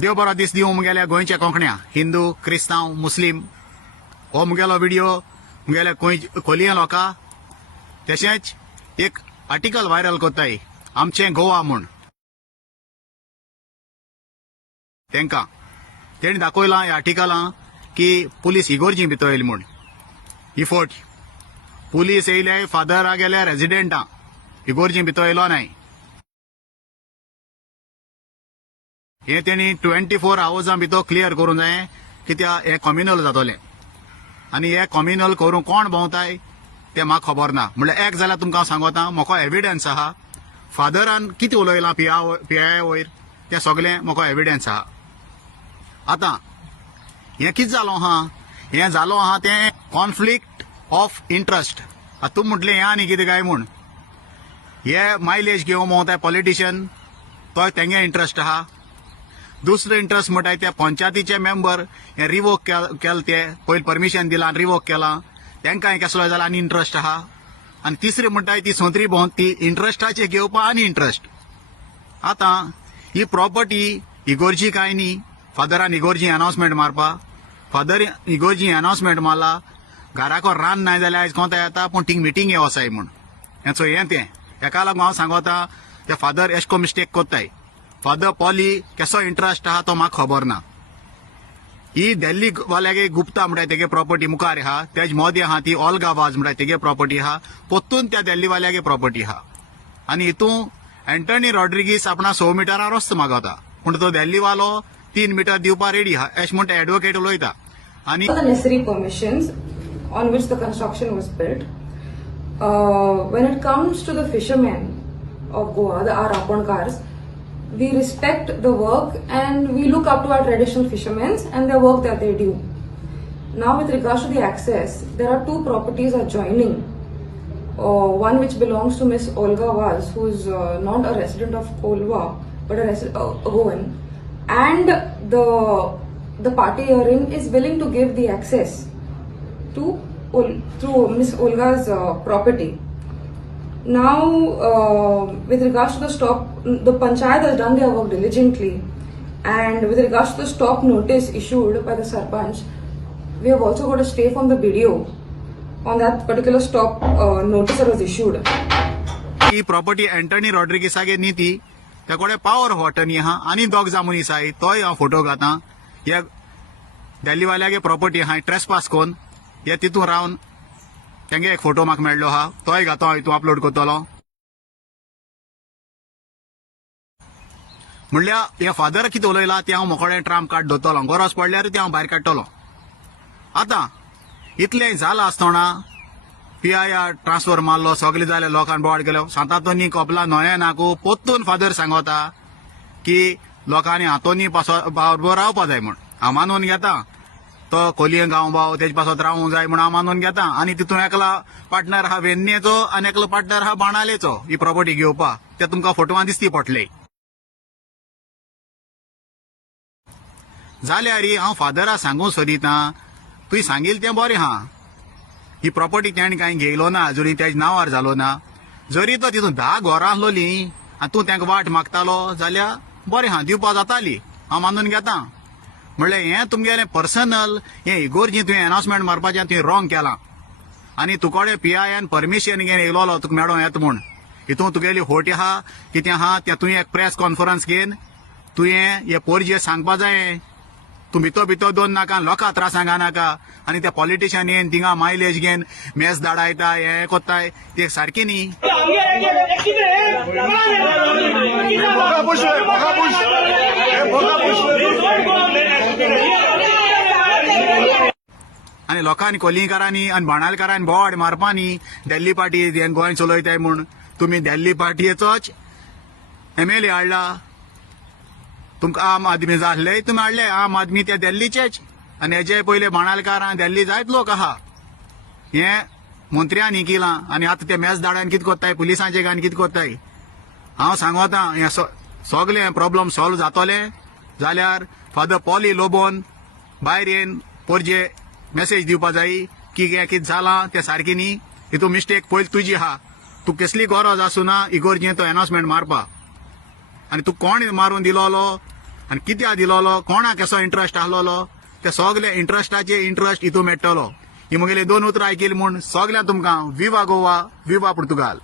देव बरो दीस दिवं मुगेल्या गोंयच्या कोंकण्या हिंदू क्रिस्तांव मुस्लीम हो मुगेलो व्हिडिओ मुगेल्या कोलये लोकां तशेंच एक आर्टिकल व्हायरल कोत्ताय आमचें गोवा म्हूण तेंकां तेणी दाखयलां ह्या आर्टिकलां की पुलीस इगोर्जी भितर येयली म्हूण इफोर्ट पुलीस येयले फादरा गेल्या रेजिडेंटां इगोर्जी भितर येयलो नाय हे तेणी 24 आवर्सां भितर क्लियर करूंक जाय कित्याक हे कम्युनल जातोलें आनी हे कम्युनल करूंक कोण भोंवताय ते म्हाका खबर ना म्हणल्यार एक जाल्यार तुमकां हांव सांगता म्हाका एविडन्स आहा फादरान कितें उलयलां पियाय वयर तें सगळें म्हाका एविडन्स आहा आतां हें कितें जालो आहा हें जालो आहा तें कॉन्फ्लिक्ट ऑफ इंट्रस्ट आतां तूं म्हटलें हें आनी कितें काय म्हूण हे मायलेज घेवंक भोंवताय पॉलिटिशियन तो तेंगे इंट्रस्ट आहा दुसरो इंट्रस्ट म्हणटाय ते पंचायतीचे मेंबर हे रिवोक केले ते पयलीं परमिशन दिलां रिवोक केलां तेंकां कसलो जाल्यार आनी इंट्रस्ट आहा आनी तिसरी म्हणटाय ती सोंत्री भोंवत ती इंट्रस्टाचे घेवपा आनी इंट्रस्ट आतां ही प्रॉपर्टी इगोर्जी काय न्ही फादरान इगोर्जी अनाउन्समेंट मारपा फादर इगोर्जी अनाउन्समेंट मारला घराको रान नाय जाल्यार आयज कोंता येता पूण थिंग मिटींग वसाय म्हूण हेचो हें तें हेका लागून हांव सांगता ते फादर एशको मिस्टेक कोत्ताय फादर पॉली केसो इंट्रस्ट आहा तो म्हाका खबर ना ही दिल्ली वाल्यागे गुप्ता म्हणटाय तेगे प्रॉपर्टी मुखार आहा तेज मोदी आहा ती ओल्गा वाज म्हणटाय तेगे प्रॉपर्टी आहा पोत्तून त्या दिल्ली वाल्यागे प्रॉपर्टी आहा आनी हितून एंटनी रॉड्रिगीस आपणा 100 मिटरार रस्तो मागता पूण तो दिल्ली वालो 3 मीटर दिवपा रेडी आहा अशें म्हणटा एडवोकेट उलयता आनी the necessary permissions on which the construction was built. When it comes to the fishermen of Goa, the our Raponkars, we respect the work and we look up to our traditional fishermen and their work that they do. Now, with regards to the access, there are two properties adjoining. One which belongs to Miss Olga Vaz, who is not a resident of Kolwa, but a Goan, and the party herein is willing to give the access to Miss Olga's property. Now, with regards to the stop, the panchayat has done their work diligently, and with regards to the stop notice issued by the sarpanch, we have also got a stay from the BDO on that particular stop notice that was issued. ही property Antony रॉड्रिगीसागे न्ही ती तेकोडे power हॉटनी आहा आनी दोग जामुनी साय तोय हांव फोटो घाता हे दिल्ली वाल्यागे प्रॉपर्टी आहा ट्रेसपास कोन हे तितून रावन तेंगे एक फोटो म्हाका मेळ्ळो आहा तोय घातो हितून अपलोड करतलो म्हणल्यार हे फादर कितें उलयला ते हांव मोकळें ट्राम्प कार्ड दवरतलो गरज पडल्यार ते हांव भायर काडटलो आतां इतलें जाला आसतना PIR ट्रान्सफर मारलो सगळे जाले लोकांनी बोवाड केलो सांतातोनी कपला न्हय नाकू पोत्तून फादर सांगता की लोकांनी हातोनी बरोबर रावपा जाय म्हूण हांव मानून घेता तो कोलये गांव भाव तेजे पासत रावूंक जाय म्हूण हांव मानून घेता आनी तितून एकला पार्टनर आहा वेन्नेचो आनी एकलो पार्टनर आहा बाणालेचो ही प्रॉपर्टी घेवपा ते तुमकां फोटोवान दिसती पडटले जाल्यार हांव फादरा सांगूं सोदिता तुवें सांगिल्लें तें बरें आहा ही प्रॉपर्टी तेणें कांय घेयलो ना आजुनी तेजे नांवार जालो ना जरी तो तितून 10 घरां आसलोलीं आनी तूं तेंका वाट मागतालो जाल्यार बरें आहा दिवपा जाताली हांव मानून घेता म्हणल्यार हें तुमगेलें पर्सनल हें इगोर्जी तुवें अनाउन्समेंट मारपाचें तुवें रॉंग केलां आनी तुकोडे PIN परमिशन घेवन येयलो तुका मेळों येता म्हूण हितून तुगेली होटी आहा कितें आहा तें तुवें एक प्रेस कॉन्फरन्स घेवन तुवें हे पोरजे सांगपा जाय तूं भितर दोन नाका लोकां त्रास सांगा नाका आनी ते पॉलिटिशियन येवन थिंगा मायलेज घेवन मेस धाडायता हें कोत्ताय ती सारकी न्ही आनी लोकांनी कोलियेकारांनी आनी बाणालकारांनी बोवाड मारपानी दिल्ली पार्टी हें गोंय चलयताय म्हूण तुमी दिल्ली पार्टीचोच MLA हाडला तुमकां आम आदमी जाय आसले तुमी हाडले आम आदमी ते दिल्लीचेच आनी हेजे पयले बाणालकारां दिल्ली जायत लोक आहा हें मंत्र्यांनी केलां आनी आतां ते मेस धाडान कितें कोत्ताय पुलिसांचे गान कितें कोत्ताय हांव सांगता हें सगळें प्रॉब्लम सॉल्व जातोलें जाल्यार फादर पॉली लोबोन भायर येवन पोरजे मेसेज दिवपा जायी की हें कितें जालां तें सारकी न्ही हितून मिस्टेक पयली तुजी आहा तूं कसली गरज आसूं ना इगोर्जेन तो अनाउन्समेंट मारपा आनी तूं कोण मारून दिलोलो आनी कित्याक दिलोलो, कोणाक कसो इंट्रस्ट आहलोलो, ते सगळे इंट्रस्टाचे इंट्रस्ट हितून मेळटलो. ही मुगेली 2 उतरां आयकिली म्हूण सगळ्या तुमकां विवा गोवा, विवा पुर्तुगाल.